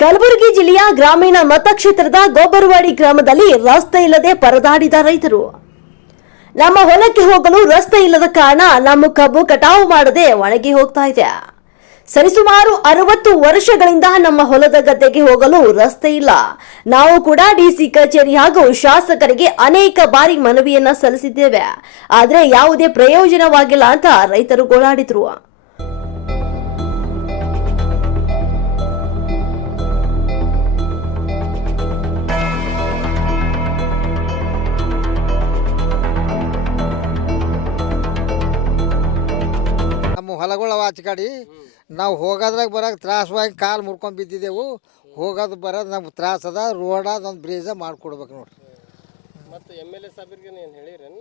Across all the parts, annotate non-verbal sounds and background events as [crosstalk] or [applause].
ಕಲಬುರಗಿ ಜಿಲ್ಲೆಯ ಗ್ರಾಮೀಣ ಮತಕ್ಷೇತ್ರದ ಗೊಬ್ಬರವಾಡಿ ಗ್ರಾಮದಲ್ಲಿ ರಸ್ತೆ ಇಲ್ಲದೆ ಪರದಾಡಿದ ರೈತರು. ನಮ್ಮ ಹೊಲಕ್ಕೆ ಹೋಗಲು ರಸ್ತೆ ಇಲ್ಲದ ಕಾರಣ ನಮ್ಮ ಕಬ್ಬು ಕಟಾವು ಮಾಡದೆ ಒಣಗಿ ಹೋಗ್ತಾ ಇದೆ. ಸರಿಸುಮಾರು ಅರವತ್ತು ವರ್ಷಗಳಿಂದ ನಮ್ಮ ಹೊಲದ ಗದ್ದೆಗೆ ಹೋಗಲು ರಸ್ತೆ ಇಲ್ಲ. ನಾವು ಕೂಡ ಡಿಸಿ ಕಚೇರಿ ಹಾಗೂ ಶಾಸಕರಿಗೆ ಅನೇಕ ಬಾರಿ ಮನವಿಯನ್ನ ಸಲ್ಲಿಸಿದ್ದೇವೆ. ಆದರೆ ಯಾವುದೇ ಪ್ರಯೋಜನವಾಗಿಲ್ಲ ಅಂತ ರೈತರು ಗೋಳಾಡಿದ್ರು. ನಮ್ಮ ಆಚೆ ಕಡೆ. ನಾವು ಹೋಗೋದ್ರಾಗ ಬರೋಕೆ ತ್ರಾಸವಾಗಿ ಕಾಲು ಮುರ್ಕೊಂಡ್ ಬಿದ್ದಿದ್ದೆವು. ಹೋಗೋದು ಬರೋದು ನಮ್ಗೆ ತ್ರಾಸ ಅದ ರೋಡ್ ಅದೊಂದು ಬ್ರಿಜ ಮಾಡ್ಕೊಡ್ಬೇಕು ನೋಡ್ರಿ ಮತ್ತು ಎಂ ಎಲ್ ಎ ಸಾಹೇಬ್ರಿಗೆ ಏನು ಹೇಳಿರೇನು?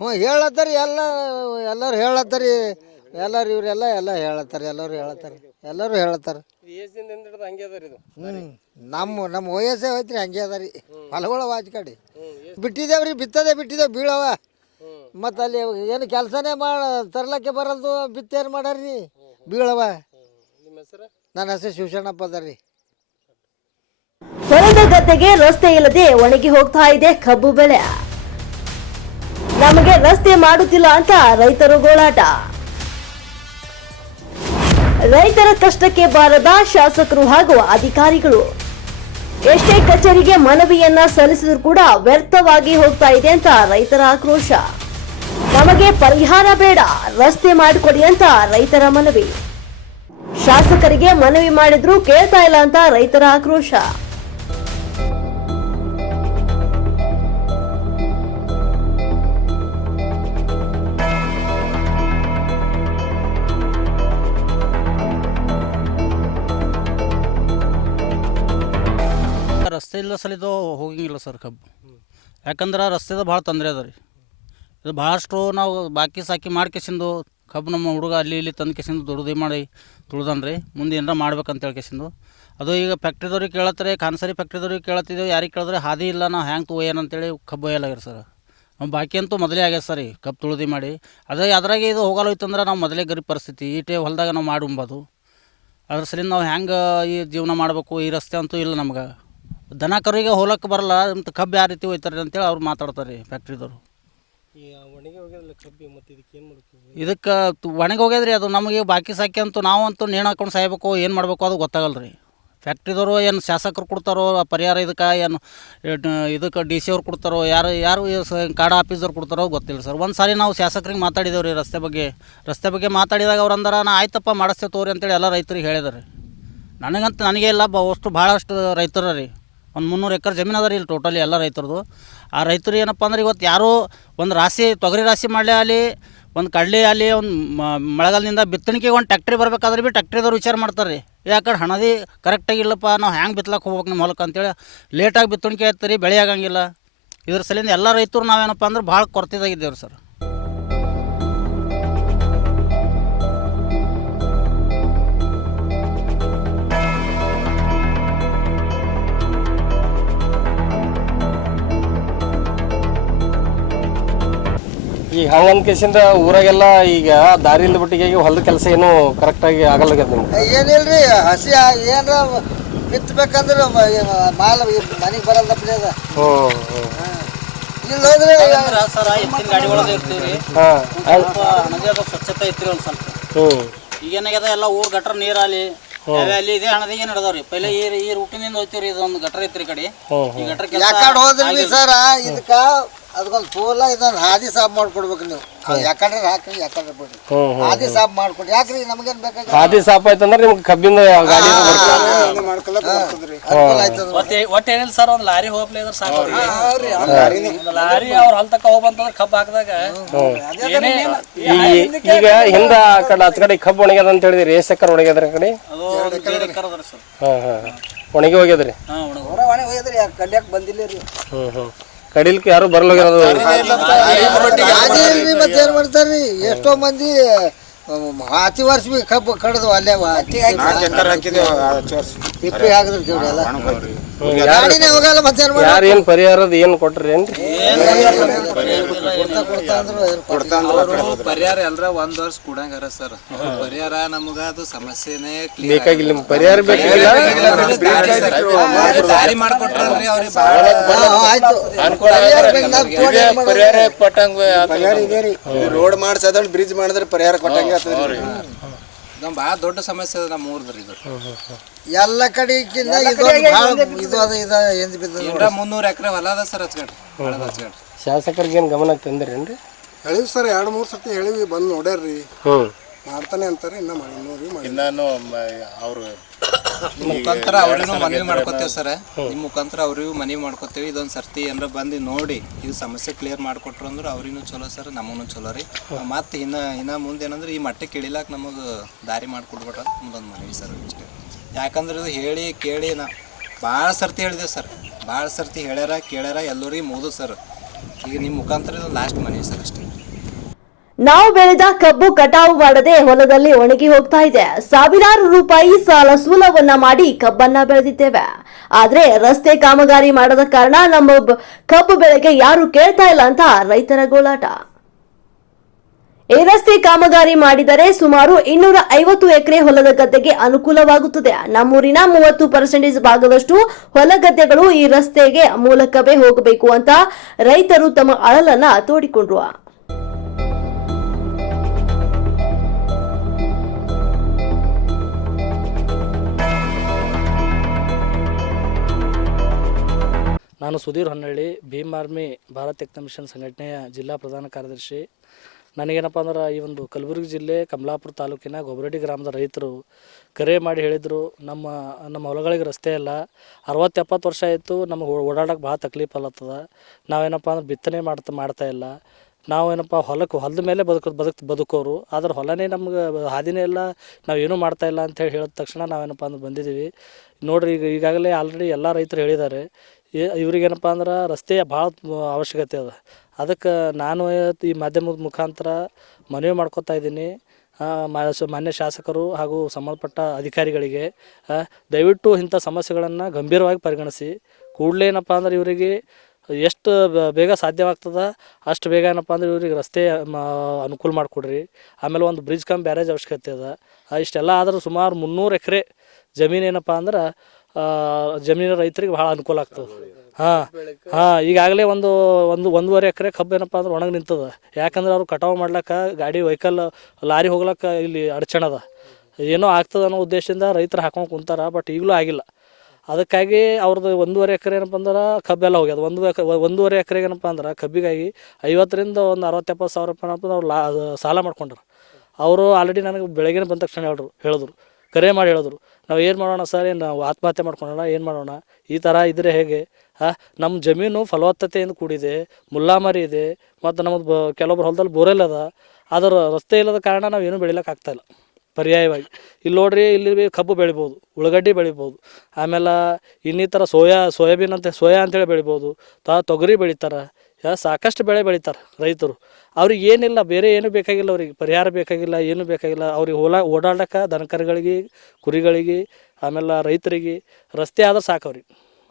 ಹ್ಞೂ ಹೇಳತ್ತರಿ ಎಲ್ಲ ಎಲ್ಲರೂ ಹೇಳತ್ತರಿ. ಎಲ್ಲರೂ ಇವರೆಲ್ಲ ಎಲ್ಲ ಹೇಳತ್ತಾರೆ ಎಲ್ಲರೂ ಹೇಳತ್ತಾರೆ ಎಲ್ಲರೂ ಹೇಳತ್ತಾರೆ. ರೀ ಹ್ಞೂ ನಮ್ಮ ನಮ್ಮ ವಯಸ್ಸೇ ಹೋಯ್ತ್ರಿ ಹಂಗೆ ಅದ ರೀ ಹೊಲಗಳ ಆಚೆ ಕಡೆ. ಬಿಟ್ಟಿದ್ದೇವ್ರಿ ಬಿತ್ತದೆ ಬಿಟ್ಟಿದ್ದೇವೆ ಬೀಳವ. ಮತ್ತು ಅಲ್ಲಿ ಏನು ಕೆಲಸನೇ ಮಾಡ ತರ್ಲಕ್ಕೆ ಬರಲ್ದು ಬಿತ್ತೇನ್ ಮಾಡಾರಿ ಬೀಳವ ನಿಮ್ಮ ಹೆಸರು? ನನ್ನ ಹೆಸರು ಶಿವಶಣ್ಣಪ್ಪ ಅದ ರೀ. ಹೊಲದ ಗದ್ದೆಗೆ ರಸ್ತೆ ಇಲ್ಲದೆ ಒಣಗಿ ಹೋಗ್ತಾ ಇದೆ ಕಬ್ಬು ಬೆಳೆ. ನಮಗೆ ರಸ್ತೆ ಮಾಡುತ್ತಿಲ್ಲ ಅಂತ ರೈತರು ಗೋಳಾಟ. ರೈತರ ಕಷ್ಟಕ್ಕೆ ಬಾರದ ಶಾಸಕರು ಹಾಗೂ ಅಧಿಕಾರಿಗಳು. ಎಷ್ಟೇ ಕಚೇರಿಗೆ ಮನವಿಯನ್ನ ಸಲ್ಲಿಸಿದ್ರು ಕೂಡ ವ್ಯರ್ಥವಾಗಿ ಹೋಗ್ತಾ ಇದೆ ಅಂತ ರೈತರ ಆಕ್ರೋಶ. ನಮಗೆ ಪರಿಹಾರ ಬೇಡ. ರಸ್ತೆ ಮಾಡಿಕೊಡಿ ಅಂತ ರೈತರ ಮನವಿ. ಶಾಸಕರಿಗೆ ಮನವಿ ಮಾಡಿದ್ರು ಕೇಳ್ತಾ ಇಲ್ಲ ಅಂತ ರೈತರ ಆಕ್ರೋಶ. ರಸ್ತೆ ಇಲ್ಲ ಸಲಿದು ಹೋಗಿಲ್ಲ ಸರ್ ಕಬ್ಬು. ಯಾಕಂದ್ರೆ ರಸ್ತೆದ ಭಾಳ ತೊಂದರೆ ಅದ ರೀ. ಇದು ಭಾಳಷ್ಟು ನಾವು ಬಾಕಿ ಸಾಕಿ ಮಾಡ್ಕೇಸಿಂದು, ಕಬ್ಬು ನಮ್ಮ ಹುಡುಗ ಅಲ್ಲಿ ಇಲ್ಲಿ ತಂದು ಕೆಸಿಂದು ದುಡ್ದು ಮಾಡಿ ತುಳ್ದನ್ ರೀ ಮುಂದೆ ಏನಾರ ಮಾಡ್ಬೇಕಂತ ಹೇಳ್ಕೆಸಿಂದು ಅದು ಈಗ ಫ್ಯಾಕ್ಟ್ರಿದವ್ರಿಗೆ ಕೇಳತ್ತಾರೆ, ಖಾನ್ಸರಿ ಫ್ಯಾಕ್ಟ್ರಿದವ್ರಿಗೆ ಕೇಳತ್ತಿದ್ದೇವೆ, ಯಾರಿಗೆ ಕೇಳಿದ್ರೆ ಹಾದಿ ಇಲ್ಲ ನಾವು ಹ್ಯಾಂಗೆ ತೊಗೊಯ್ಯನ ಅಂತೇಳಿ ಕಬ್ಬು ಒಯ್ಯಲಾಗ್ಯಾರ ಸರ್. ನಮ್ಮ ಬಾಕಿ ಅಂತೂ ಮೊದಲೇ ಆಗ್ಯದ ಸರ್ ಈ ಕಬ್ಬು ತುಳ್ದು ಮಾಡಿ. ಅದೇ ಅದ್ರಾಗೆ ಇದು ಹೋಗಲ್ಲೋಯ್ತಂದ್ರೆ ನಾವು ಮೊದಲೇ ಗರಿ ಪರಿಸ್ಥಿತಿ ಈಟೆ ಹೊಲದಾಗ ನಾವು ಮಾಡಿ ಉಂಬೋದು. ಅದ್ರ ಸಲಿಂದ ನಾವು ಹ್ಯಾಂಗೆ ಈ ಜೀವನ ಮಾಡಬೇಕು, ಈ ರಸ್ತೆ ಅಂತೂ ಇಲ್ಲ ನಮ್ಗೆ. ದನ ಕರುವಿಗೆ ಹೋಲಕ್ಕೆ ಬರಲ್ಲ, ಮತ್ತು ಕಬ್ಬು ಯಾವ ರೀತಿ ಹೋಯ್ತಾರೆ ಅಂತೇಳಿ ಅವ್ರು ಮಾತಾಡ್ತಾರೆ ರೀ ಫ್ಯಾಕ್ಟ್ರಿದವರು ಈ ಒಣಗಿ ಇದಕ್ಕೆ ಏನು ಮಾಡ್ತೀವಿ ಒಣಗಿ ಹೋಗ್ಯದ್ರಿ, ಅದು ನಮಗೆ ಬಾಕಿ ಸಾಕಿ ಅಂತೂ ನಾವು ಅಂತೂ ನೇಣು ಹಾಕೊಂಡು ಸಾಯ್ಬೇಕು, ಏನು ಮಾಡಬೇಕು ಅದು ಗೊತ್ತಾಗಲ್ಲ ರೀ ಫ್ಯಾಕ್ಟ್ರಿದವರು ಏನು ಶಾಸಕರು ಕೊಡ್ತಾರೋ ಪರಿಹಾರ ಇದಕ್ಕೆ ಏನು ಇದಕ್ಕೆ ಡಿ ಸಿ ಅವ್ರು ಕೊಡ್ತಾರೋ, ಯಾರು ಯಾರು ಕಾಡ ಆಫೀಸರ್ ಕೊಡ್ತಾರೋ ಗೊತ್ತಿಲ್ಲ ಸರ್. ಒಂದು ಸಾರಿ ನಾವು ಶಾಸಕರಿಗೆ ಮಾತಾಡಿದೇವೆ ರೀ ರಸ್ತೆ ಬಗ್ಗೆ. ರಸ್ತೆ ಬಗ್ಗೆ ಮಾತಾಡಿದಾಗ ಅವ್ರು ಅಂದ್ರೆ, ನಾ ಆಯ್ತಪ್ಪ ಮಾಡಿಸ್ತೇವೆ ತೋರಿ ಅಂತೇಳಿ ಎಲ್ಲ ರೈತರಿಗೆ ಹೇಳಿದಾರೆ. ನನಗಂತ ನನಗೆ ಇಲ್ಲ, ಬ, ಅಷ್ಟು ಭಾಳಷ್ಟು ರೈತರ ರೀ ಒಂದು ಮುನ್ನೂರು ಎಕರೆ ಜಮೀನು ಅದ ರೀ ಇಲ್ಲಿ ಟೋಟಲಿ ಎಲ್ಲ ರೈತರದು. ಆ ರೈತರು ಏನಪ್ಪ ಅಂದ್ರೆ ಇವತ್ತು ಯಾರೋ ಒಂದು ರಾಶಿ, ತೊಗರಿ ರಾಶಿ ಮಾಡಲೇ ಆಗಲಿ, ಒಂದು ಕಡಲೆ ಆಗಲಿ, ಒಂದು ಮಳೆಗಾಲದಿಂದ ಬಿತ್ತಣಿಗೆ ಒಂದು ಟ್ಯಾಕ್ಟ್ರಿ ಬರ್ಬೇಕಾದ್ರೆ ಭೀ ಟ್ಯಾಕ್ಟ್ರಿದವ್ರು ವಿಚಾರ ಮಾಡ್ತಾರೆ ರೀ. ಯಾಕಡೆ ಹಣದಿ ಕರೆಕ್ಟಾಗಿ ಇಲ್ಲಪ್ಪ ನಾವು ಹ್ಯಾಂಗೆ ಬಿತ್ತಲಕ್ಕೆ ಹೋಗ್ಬೇಕು ನಿಮ್ಮ ಹೊಲಕ್ಕೆ ಅಂತೇಳಿ ಲೇಟಾಗಿ ಬಿತ್ತಣಿಕೆ ಆಯ್ತು ರೀ, ಬೆಳೆ ಆಗಂಗಿಲ್ಲ. ಇದ್ರ ಸಲಿಂದ ಎಲ್ಲ ರೈತರು ನಾವೇನಪ್ಪ ಅಂದ್ರೆ ಭಾಳ ಕೊರತೆದಾಗಿದ್ದೇವೆ ಸರ್. ಈಗ ಹಂಗೆ ಕೇಸಿಂದ ಊರಾಗೆಲ್ಲ ಈಗ ದಾರಿ ಇಲ್ಲದ ಬಿಟ್ಟಿಗೆ ಹೊಲದ ಕೆಲಸ ಏನು ಕರೆಕ್ಟಾಗಿ ಆಗಲ್ಲ ನಿಮ್ಗೆ? ಏನಿಲ್ರಿ ಹಸಿ ಆ- ಏನ್ರ ಬಿತ್ತಬೇಕಂದ್ರೆ ಮಾಲ್ ಮನೆಗೆ ಬರಲ್ಲಪ್ಪ ಅದ. ಹ್ಞೂ ಇಲ್ಲಿ ಹೋದ್ರೆ ಸರ್ ಎತ್ತಿನ ಗಾಡಿ ಒಳಗೆ ಇರ್ತೀವಿ ರೀ ಹಾಂ ಸ್ವಲ್ಪ ಹಣದಿ ಸ್ವಚ್ಛತೆ ಐತ್ರಿ ಒಂದ್ ಸ್ವಲ್ಪ. ಹ್ಞೂ ಈಗ ಏನಾಗ್ಯದ ಎಲ್ಲ ಊರ್ ಗಟ್ರ ನೀರಾಲಿ ಅಲ್ಲಿ ಇದೇ ಹಣದಿಗೆ ನಡ್ದಾವ್ರಿ? ಪೈಲೆ ಈ ಈ ರೂಟಿನಿಂದ ಹೋಗ್ತೀವ್ರಿ ಇದೊಂದು ಗಟ್ರ ಐತ್ರಿ ಈ ಕಡೆ. ಈ ಗಟ್ರ ಕೆಲಸ ಯಾಕಡೆ ಹೋದ್ರಿ ಸರ್ ಇದಕ್ಕ ಅದಕ್ಕೊಂದು ಪೂಲ ಇದೊಂದು ಹಾದಿ ಸಾಫ್ ಮಾಡ್ಕೊಡ್ಬೇಕು ನೀವು. ಯಾಕಂದ್ರೆ ಹಾಕ್ರಿ ಯಾಕಂದ್ರೆ ಬಿಡ್ರಿ. ಹಾದಿ ಸಾಫ್ ಮಾಡ್ಕೊಡಿ ಯಾಕ್ರಿ ನಮಗೇನ್ ಬೇಕಾಗಿ ಹಾದಿ ಸಾಫ್ ಆಯ್ತಂದ್ರೆ ನಿಮ್ಗೆ ಕಬ್ಬಿಂದ ಗಾಡಿ ಒಟ್ಟೆ ಒಟ್ಟು ಏನಿಲ್ಲ ಸರ್ ಒಂದು ಲಾರಿ ಹೋಗ್ಲಿ ಅಂದ್ರೆ ಸಾಕು. ಲಾರಿ ಅವ್ರ ಹಲ್ ತಕ ಹೋಗ್ಬಂತಂದ್ರೆ ಕಬ್ಬು ಹಾಕಿದಾಗ ಈಗ ಹಿಂದ ಆ ಕಡೆ ಆಚ ಕಡೆ ಕಬ್ಬು ಒಣಗ್ಯದ ಅಂತ ಹೇಳಿದ್ರಿ ಎಷ್ಟು ಎಕರೆ ಒಣಗ್ಯದ್ರ ಕಡೆ? ಒಣಗಿ ಹೋಗ್ಯದ್ರಿ? ಬಂದಿಲ್ಲ ರೀ ಹ್ಞೂ ಹ್ಞೂ ಕಡಿಲ್ಕ್ಕೆ ಯಾರು ಬರ್ಲೋಗಿರೋದು. ಮತ್ತೇನ್ ಇಲ್ರಿ ಮತ್ತೆ ಏನ್ ಮಾಡ್ತಾರ್ರಿ? ಎಷ್ಟೋ ಮಂದಿ ಹತ್ತಿ ವರ್ಷ ಕಬ್ಬು ಕಡ್ದು ಅಲ್ಲೇ ಇಪ್ಪಿ ಹಾಕಿದ್ರಿ ಜೋಡಿ ಎಲ್ಲ ಗಾಡಿನೇ ಹೋಗಲ್ಲ ಮತ್ತೆ ಏನ್ ಯಾರು ಏನು ಪರಿಹಾರದ ಏನು ಕೊಟ್ರಿ ಏನ್ರಿ? ಕೊಡ್ತಾ ಕೊಡ್ತಾ ಅಂದ್ರು ಏನ್ ಕೊಡ್ತಾ ಅವರು ಪರಿಹಾರ ಎಲ್ಲರ ಒಂದ್ ವರ್ಷ ಕೊಡಂಗಾರ ಸರ್. ಪರಿಹಾರ ನಮಗ ಅದು ಸಮಸ್ಯೆನೇ ಕ್ಲಿಯರ್ ಬೇಕಾಗಿಲ್ಲ ನಿಮ್ಗೆ ಪರಿಹಾರ ಬೇಕಿಲ್ಲ? ದಾರಿ ಮಾಡ್ಕೊಟ್ರಲ್ರಿ ಅವ್ರಿಗೆ ಬಾಳ ಹಾ, ಹಾ, ಆಯ್ತು. ಪರಿಹಾರ ಬೇಕು, ನಾವ್ ತೋಟ ಏನ್ ಮಾಡೋದು? ರೋಡ್ ಮಾಡ್ಸದ ಬ್ರಿಡ್ಜ್ ಮಾಡಿದ್ರೆ ಪರಿಹಾರ ಕೊಟ್ಟಂಗೆ ನಮ್ ಭಾಳ ದೊಡ್ಡ ಸಮಸ್ಯೆ ಅದ ನಮ್ಮ ಊರ್ದ್ರಿ ಇದು. ಎಲ್ಲ ಕಡೆಗಿಂತ ಇದೊಂದು ಭಾಳ ಇದು ಅದ ಇದ ಎಂದ್ ಏನ್ರ ಮುನ್ನೂರ್ ಎಕರೆ ಹೊಲ ಅದ ಸರ್ ಹಚ್ಕೊಳ್ರಿ ಹೊಲದ ಹಚ್ಕೊಳ್ರಿ ಶಾಸಕರಿಗೆ ಏನು ಗಮನ ತಂದಿರೇನ್ರಿ? ಹೇಳಿವಿ ಸರ್ ಎರಡು ಮೂರು ಸರ್ತಿ ಹೇಳಿವಿ ಬಂದು ನೋಡ್ಯಾರ್ರಿ. ಹ್ಞೂ ಮಾಡ್ತಾನೆ ಅಂತಾರೆ ಇನ್ನ ಮಾಡಿ ನೋಡಿ ಮಾಡಿ. ನಾನು ಅವರು [coughs] ಮುಖಾಂತರ ಅವ್ರಿಗೂ ಮನವಿ ಮಾಡ್ಕೊತೇವೆ ಸರ್. ನಿಮ್ಮ ಮುಖಾಂತರ ಅವ್ರಿಗೂ ಮನವಿ ಮಾಡ್ಕೋತೇವಿ. ಇದೊಂದು ಸರ್ತಿ ಏನಾರ ಬಂದು ನೋಡಿ ಇದು ಸಮಸ್ಯೆ ಕ್ಲಿಯರ್ ಮಾಡಿಕೊಟ್ರು ಅಂದ್ರೆ ಅವ್ರಿಗೂ ಚಲೋ ಸರ್ ನಮಗೂ ಚಲೋ ರೀ. ಮತ್ತೆ ಇನ್ನ ಇನ್ನ ಮುಂದೆ ಏನಂದ್ರೆ ಈ ಮಟ್ಟಕ್ಕೆ ಇಳಿಲಾಕ ನಮಗೆ ದಾರಿ ಮಾಡಿಕೊಡ್ಬೇಡ ಮುಂದೊಂದು ಮನವಿ ಸರ್ ಇಷ್ಟೇ ಯಾಕಂದ್ರೆ ಇದು ಹೇಳಿ ಕೇಳಿ ನಾ ಭಾಳ ಸರ್ತಿ ಹೇಳಿದೆವು ಸರ್. ಭಾಳ ಸರ್ತಿ ಹೇಳ್ಯಾರ ಕೇಳ್ಯಾರ ಎಲ್ಲರಿಗೂ ಮೂದು ಸರ್. ಈಗ ನಿಮ್ಮ ಮುಖಾಂತರ ಇದು ಲಾಸ್ಟ್ ಮನವಿ ಸರ್ ಅಷ್ಟೇ. ನಾವು ಬೆಳೆದ ಕಬ್ಬು ಕಟಾವು ಮಾಡದೆ ಹೊಲದಲ್ಲಿ ಒಣಗಿ ಹೋಗ್ತಾ ಇದೆ. ಸಾವಿರಾರು ರೂಪಾಯಿ ಸಾಲ ಸೂಲವನ್ನ ಮಾಡಿ ಕಬ್ಬನ್ನ ಬೆಳೆದಿದ್ದೇವೆ. ಆದ್ರೆ ರಸ್ತೆ ಕಾಮಗಾರಿ ಮಾಡದ ಕಾರಣ ನಮ್ಮ ಕಬ್ಬು ಬೆಳೆಗೆ ಯಾರು ಕೇಳ್ತಾ ಇಲ್ಲ ಅಂತ ರೈತರ ಗೋಳಾಟ. ಈ ರಸ್ತೆ ಕಾಮಗಾರಿ ಮಾಡಿದರೆ ಸುಮಾರು ಇನ್ನೂರ ಐವತ್ತು ಎಕರೆ ಹೊಲದ ಗದ್ದೆಗೆ ಅನುಕೂಲವಾಗುತ್ತದೆ. ನಮ್ಮೂರಿನ ಮೂವತ್ತು ಪರ್ಸೆಂಟೇಜ್ ಭಾಗದಷ್ಟು ಹೊಲ ಗದ್ದೆಗಳು ಈ ರಸ್ತೆಗೆ ಮೂಲಕವೇ ಹೋಗಬೇಕು ಅಂತ ರೈತರು ತಮ್ಮ ಅಳಲನ್ನ ತೋಡಿಕೊಂಡ್ರು. ನಾನು ಸುಧೀರ್ ಹೊನ್ನಳ್ಳಿ, ಭೀಮ್ ಆರ್ಮಿ ಭಾರತ್ ಯಜ್ಞ ಮಿಷನ್ ಸಂಘಟನೆಯ ಜಿಲ್ಲಾ ಪ್ರಧಾನ ಕಾರ್ಯದರ್ಶಿ. ನನಗೇನಪ್ಪ ಅಂದ್ರೆ ಈ ಒಂದು ಕಲಬುರಗಿ ಜಿಲ್ಲೆ ಕಮಲಾಪುರ ತಾಲೂಕಿನ ಗೊಬ್ಬರಡಿ ಗ್ರಾಮದ ರೈತರು ಕರೆ ಮಾಡಿ ಹೇಳಿದರು, ನಮ್ಮ ನಮ್ಮ ಹೊಲಗಳಿಗೆ ರಸ್ತೆ ಇಲ್ಲ. ಅರವತ್ತು ಎಪ್ಪತ್ತು ವರ್ಷ ಆಯಿತು ನಮಗೆ ಓಡಾಡೋಕೆ ಭಾಳ ತಕ್ಲೀಫ್ ಅಲ್ಲತ್ತದ ನಾವೇನಪ್ಪ ಅಂದ್ರೆ ಬಿತ್ತನೆ ಮಾಡ್ತಾ ಮಾಡ್ತಾ ಇಲ್ಲ. ನಾವೇನಪ್ಪ ಹೊಲಕ್ಕೆ ಹೊಲದ ಮೇಲೆ ಬದುಕು ಬದುಕು, ಬದುಕೋರು. ಆದ್ರೆ ಹೊಲನೇ ನಮ್ಗೆ ಹಾದಿನೇ ಇಲ್ಲ, ನಾವು ಏನೂ ಮಾಡ್ತಾ ಇಲ್ಲ ಅಂತೇಳಿ ಹೇಳಿದ ತಕ್ಷಣ ನಾವೇನಪ್ಪ ಅಂದ್ರೆ ಬಂದಿದ್ದೀವಿ ನೋಡ್ರಿ ಈಗ ಈಗಾಗಲೇ ಆಲ್ರೆಡಿ ಎಲ್ಲ ರೈತರು ಹೇಳಿದ್ದಾರೆ. ಏ- ಇವ್ರಿಗೇನಪ್ಪ ಅಂದ್ರೆ ರಸ್ತೆಯ ಭಾಳ ಅವಶ್ಯಕತೆ ಅದ. ಅದಕ್ಕೆ ನಾನು ಈ ಮಾಧ್ಯಮದ ಮುಖಾಂತರ ಮನವಿ ಮಾಡ್ಕೊತಾ ಇದ್ದೀನಿ. ಮಾನ್ಯ ಶಾಸಕರು ಹಾಗೂ ಸಂಬಂಧಪಟ್ಟ ಅಧಿಕಾರಿಗಳಿಗೆ ದಯವಿಟ್ಟು ಇಂಥ ಸಮಸ್ಯೆಗಳನ್ನು ಗಂಭೀರವಾಗಿ ಪರಿಗಣಿಸಿ. ಕೂಡಲೇ ಏನಪ್ಪ ಅಂದ್ರೆ ಇವರಿಗೆ ಎಷ್ಟು ಬೇಗ ಸಾಧ್ಯವಾಗ್ತದ, ಅಷ್ಟು ಬೇಗ ಏನಪ್ಪ ಅಂದ್ರೆ ಇವ್ರಿಗೆ ರಸ್ತೆ ಅನುಕೂಲ ಮಾಡಿಕೊಡ್ರಿ. ಆಮೇಲೆ ಒಂದು ಬ್ರಿಡ್ಜ್ ಕಮ್ ಬ್ಯಾರೇಜ್ ಅವಶ್ಯಕತೆ ಅದ. ಇಷ್ಟೆಲ್ಲ ಆದರೂ ಸುಮಾರು ಮುನ್ನೂರು ಎಕರೆ ಜಮೀನು ಏನಪ್ಪ ಅಂದ್ರೆ ಜಮೀನು ರೈತರಿಗೆ ಭಾಳ ಅನುಕೂಲ ಆಗ್ತದೆ. ಹಾಂ ಹಾಂ, ಈಗಾಗಲೇ ಒಂದು ಒಂದು, ಒಂದೂವರೆ ಎಕರೆ ಕಬ್ಬು ಏನಪ್ಪ ಅಂದ್ರೆ ಒಣಗಿ ನಿಂತದ. ಯಾಕಂದ್ರೆ ಅವ್ರು ಕಟಾವು ಮಾಡ್ಲಕ್ಕ, ಗಾಡಿ ವೆಹಿಕಲ್ ಲಾರಿ ಹೋಗ್ಲಕ್ಕ ಇಲ್ಲಿ ಅಡಚಣ ಅದ. ಏನೋ ಆಗ್ತದ ಅನ್ನೋ ಉದ್ದೇಶದಿಂದ ರೈತರು ಹಾಕೊಂಡು ಕುಂತಾರ ಬಟ್ ಈಗಲೂ ಆಗಿಲ್ಲ. ಅದಕ್ಕಾಗಿ ಅವ್ರದ್ದು ಒಂದೂವರೆ ಎಕರೆ ಏನಪ್ಪ ಅಂದ್ರೆ ಕಬ್ಬೆಲ್ಲ ಹೋಗ್ಯದ. ಒಂದು ಎಕರೆ, ಒಂದೂವರೆ ಎಕರೆಗೆ ಏನಪ್ಪ ಅಂದ್ರೆ ಕಬ್ಬಿಗಾಗಿ ಐವತ್ತರಿಂದ ಒಂದು ಅರವತ್ತು ಎಪ್ಪತ್ತು ಸಾವಿರ ರೂಪಾಯಿ ಏನಪ್ಪ ಅವ್ರು ಲಾ ಸಾಲ ಮಾಡ್ಕೊಂಡ್ರು. ಅವರು ಆಲ್ರೆಡಿ ನನಗೆ ಬೆಳಗ್ಗೆ ಬಂದ ತಕ್ಷಣ ಹೇಳಿದ್ರು ಹೇಳಿದ್ರು. ಕರೆ ಮಾಡಿ ಹೇಳಿದ್ರು. ನಾವು ಏನು ಮಾಡೋಣ ಸರ್? ಏನು ನಾವು ಆತ್ಮಹತ್ಯೆ ಮಾಡ್ಕೊಳೋಣ ಏನು ಮಾಡೋಣ? ಈ ಥರ ಇದ್ದರೆ ಹೇಗೆ? ಹಾಂ ನಮ್ಮ ಜಮೀನು ಫಲವತ್ತತೆಯಿಂದ ಕೂಡಿದೆ ಮುಲ್ಲಾಮರಿ ಇದೆ, ಮತ್ತು ನಮ್ಮದು ಬ, ಕೆಲವೊಬ್ರು ಹೊಲದಲ್ಲಿ ಬೋರೆಲ್ ಅದ. ಅದರ ರಸ್ತೆ ಇಲ್ಲದ ಕಾರಣ ನಾವು ಏನೂ ಬೆಳಿಲಕ್ಕೆ ಆಗ್ತಾಯಿಲ್ಲ ಪರ್ಯಾಯವಾಗಿ. ಇಲ್ಲಿ ನೋಡ್ರಿ, ಇಲ್ಲಿ ಕಬ್ಬು ಬೆಳಿಬೋದು, ಉಳ್ಳಾಗಡ್ಡಿ ಬೆಳಿಬೋದು, ಆಮೇಲೆ ಇನ್ನಿತರ ಸೋಯಾ, ಸೋಯಾಬೀನ್ ಅಂತ, ಸೋಯಾ ಅಂತೇಳಿ ಬೆಳಿಬೋದು. ತಾ, ತೊಗರಿ ಬೆಳಿತಾರೆ ಸಾಕಷ್ಟು ಬೆಳೆ ಬೆಳಿತಾರೆ ರೈತರು. ಅವ್ರಿಗೆ ಏನಿಲ್ಲ, ಬೇರೆ ಏನು ಬೇಕಾಗಿಲ್ಲ, ಅವ್ರಿಗೆ ಪರಿಹಾರ ಬೇಕಾಗಿಲ್ಲ, ಏನು ಬೇಕಾಗಿಲ್ಲ. ಅವ್ರಿಗೆ ಹೊಲ ಓಡಾಡಕ್ಕೆ ದನಕರುಗಳಿಗೆ, ಕುರಿಗಳಿಗೆ, ಆಮೇಲೆ ರೈತರಿಗೆ ರಸ್ತೆ ಆದ್ರೆ ಸಾಕು ಅವ್ರಿಗೆ.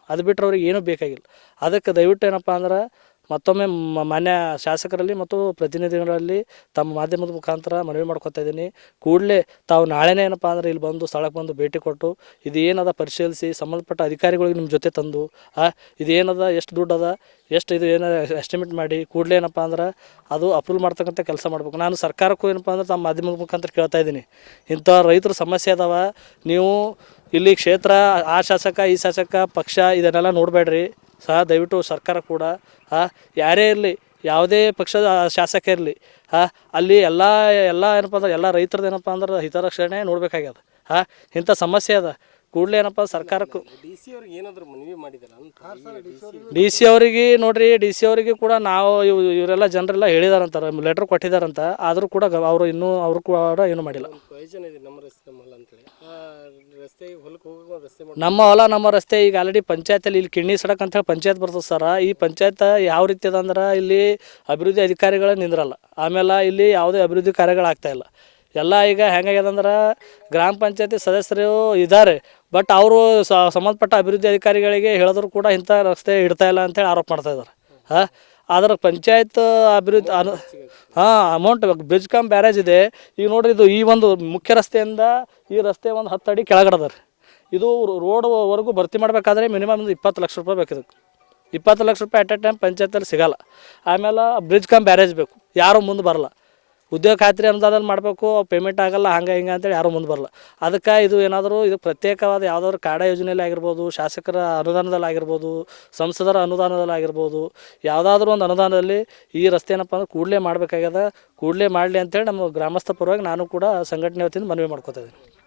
ಅದು ಬಿಟ್ಟರೆ ಅವ್ರಿಗೆ ಏನೂ ಬೇಕಾಗಿಲ್ಲ. ಅದಕ್ಕೆ ದಯವಿಟ್ಟು ಏನಪ್ಪ ಅಂದ್ರೆ ಮತ್ತೊಮ್ಮೆ ಮಾನ್ಯ ಶಾಸಕರಲ್ಲಿ ಮತ್ತು ಪ್ರತಿನಿಧಿಗಳಲ್ಲಿ ತಮ್ಮ ಮಾಧ್ಯಮದ ಮುಖಾಂತರ ಮನವಿ ಮಾಡ್ಕೊತಾ ಇದ್ದೀನಿ. ಕೂಡಲೇ ತಾವು ನಾಳೆನೇ ಏನಪ್ಪ ಅಂದ್ರೆ ಇಲ್ಲಿ ಬಂದು ಸ್ಥಳಕ್ಕೆ ಬಂದು ಭೇಟಿ ಕೊಟ್ಟು ಇದು ಏನದ ಪರಿಶೀಲಿಸಿ ಸಂಬಂಧಪಟ್ಟ ಅಧಿಕಾರಿಗಳಿಗೆ ನಿಮ್ಮ ಜೊತೆ ತಂದು, ಆ ಇದು ಏನದ ಎಷ್ಟು ದುಡ್ಡು ಅದ, ಎಷ್ಟು ಇದು ಏನ ಎಸ್ಟಿಮೇಟ್ ಮಾಡಿ, ಕೂಡಲೇ ಏನಪ್ಪ ಅಂದ್ರೆ ಅದು ಅಪ್ರೂವ್ ಮಾಡ್ತಕ್ಕಂಥ ಕೆಲಸ ಮಾಡಬೇಕು. ನಾನು ಸರ್ಕಾರಕ್ಕೂ ಏನಪ್ಪ ಅಂದ್ರೆ ತಮ್ಮ ಮಾಧ್ಯಮದ ಮುಖಾಂತರ ಕೇಳ್ತಾ ಇದ್ದೀನಿ. ಇಂಥ ರೈತರ ಸಮಸ್ಯೆ ಅದಾವ, ನೀವು ಇಲ್ಲಿ ಕ್ಷೇತ್ರ ಆ ಶಾಸಕ, ಈ ಶಾಸಕ, ಪಕ್ಷ, ಇದನ್ನೆಲ್ಲ ನೋಡಬೇಡ್ರಿ. ಸಹ ದಯವಿಟ್ಟು ಸರ್ಕಾರ ಕೂಡ ಯಾರೇ ಇರಲಿ, ಯಾವುದೇ ಪಕ್ಷದ ಶಾಸಕ ಇರಲಿ ಹಾಂ ಅಲ್ಲಿ ಎಲ್ಲ ಎಲ್ಲ ಏನಪ್ಪ ಅಂದ್ರೆ, ಎಲ್ಲ ರೈತರದ್ದು ಏನಪ್ಪ ಅಂದ್ರೆ ಹಿತರಕ್ಷಣೆ ನೋಡ್ಬೇಕಾಗ್ಯದ. ಹಾಂ ಇಂಥ ಸಮಸ್ಯೆ ಅದ. ಕೂಡಲೇ ಏನಪ್ಪ ಸರ್ಕಾರಕ್ಕೂ ಡಿ ಸಿ ಅವ್ರಿಗೆ ನೋಡ್ರಿ, ಡಿ ಸಿ ಅವರಿಗೆ ಕೂಡ ನಾವು ಇವ್, ಇವರೆಲ್ಲ ಜನರೆಲ್ಲ ಹೇಳಿದಾರಂತಾರೆ ಲೆಟ್ರ್ ಕೊಟ್ಟಿದಾರಂತ, ಆದರೂ ಕೂಡ ಅವರು ಇನ್ನೂ ಅವ್ರು ಕೂಡ ಏನು ಮಾಡಿಲ್ಲ. ನಮ್ಮ ಹೊಲ, ನಮ್ಮ ರಸ್ತೆ ಈಗ ಆಲ್ರೆಡಿ ಪಂಚಾಯತಲ್ಲಿ ಇಲ್ಲಿ ಕಿಣ್ಣಿ ಸಡಕ್ ಅಂತ ಹೇಳಿ ಪಂಚಾಯತ್ ಬರ್ತದೆ ಸರ. ಈ ಪಂಚಾಯತ್ ಯಾವ ರೀತಿ ಅದ ಅಂದ್ರೆ ಇಲ್ಲಿ ಅಭಿವೃದ್ಧಿ ಅಧಿಕಾರಿಗಳು ನಿಂದ್ರಲ್ಲ. ಆಮೇಲೆ ಇಲ್ಲಿ ಯಾವುದೇ ಅಭಿವೃದ್ಧಿ ಕಾರ್ಯಗಳು ಆಗ್ತಾ ಇಲ್ಲ. ಎಲ್ಲ ಈಗ ಹೆಂಗಾಗ್ಯದಂದ್ರೆ ಗ್ರಾಮ ಪಂಚಾಯತಿ ಸದಸ್ಯರು ಇದ್ದಾರೆ ಬಟ್ ಅವರು ಸಂಬಂಧಪಟ್ಟ ಅಭಿವೃದ್ಧಿ ಅಧಿಕಾರಿಗಳಿಗೆ ಹೇಳಿದ್ರು ಕೂಡ ಇಂಥ ರಸ್ತೆ ಇಡ್ತಾ ಇಲ್ಲ ಅಂತೇಳಿ ಆರೋಪ ಮಾಡ್ತಾ ಇದ್ದಾರೆ ಹಾಂ? ಅದರ ಪಂಚಾಯತ್ ಅಭಿವೃದ್ಧಿ ಅನು ಹಾಂ ಅಮೌಂಟ್ ಬ್ರಿಡ್ಜ್ ಕಮ್ ಬ್ಯಾರೇಜ್ ಇದೆ. ಈಗ ನೋಡ್ರಿ ಇದು ಈ ಒಂದು ಮುಖ್ಯ ರಸ್ತೆಯಿಂದ ಈ ರಸ್ತೆ ಒಂದು ಹತ್ತು ಅಡಿ ಕೆಳಗಡೆ ರೀ. ಇದು ರೋಡ್ವರೆಗೂ ಭರ್ತಿ ಮಾಡಬೇಕಾದ್ರೆ ಮಿನಿಮಮ್ ಒಂದು ಇಪ್ಪತ್ತು ಲಕ್ಷ ರೂಪಾಯಿ ಬೇಕು ಇದಕ್ಕೆ. ಇಪ್ಪತ್ತು ಲಕ್ಷ ರೂಪಾಯಿ ಅಟ್ ಎ ಟೈಮ್ ಪಂಚಾಯತಲ್ಲಿ ಸಿಗಲ್ಲ. ಆಮೇಲೆ ಬ್ರಿಡ್ಜ್ ಕಮ್ ಬ್ಯಾರೇಜ್ ಬೇಕು. ಯಾರೂ ಮುಂದೆ ಬರಲ್ಲ. ಉದ್ಯೋಗ ಖಾತ್ರಿ ಅನುದಾನ ಮಾಡಬೇಕು ಪೇಮೆಂಟ್ ಆಗಲ್ಲ, ಹಂಗೆ ಹಿಂಗೆ ಅಂತೇಳಿ ಯಾರೂ ಮುಂದೆ ಬರಲ್ಲ. ಅದಕ್ಕೆ ಇದು ಏನಾದರೂ, ಇದು ಪ್ರತ್ಯೇಕವಾದ ಯಾವುದಾದ್ರು ಕಾಡ ಯೋಜನೆಯಲ್ಲಿ ಆಗಿರ್ಬೋದು, ಶಾಸಕರ ಅನುದಾನದಲ್ಲಿ ಆಗಿರ್ಬೋದು, ಸಂಸದರ ಅನುದಾನದಲ್ಲಿ ಆಗಿರ್ಬೋದು, ಯಾವುದಾದ್ರೂ ಒಂದು ಅನುದಾನದಲ್ಲಿ ಈ ರಸ್ತೆ ಏನಪ್ಪ ಅಂದ್ರೆ ಕೂಡಲೇ ಮಾಡಬೇಕಾಗ್ಯದ, ಕೂಡಲೇ ಮಾಡಲಿ ಅಂತೇಳಿ ನಮ್ಮ ಗ್ರಾಮಸ್ಥ ಪರವಾಗಿ ನಾನು ಕೂಡ ಸಂಘಟನೆ ವತಿಯಿಂದ ಮನವಿ ಮಾಡ್ಕೊತಾ ಇದ್ದೀನಿ.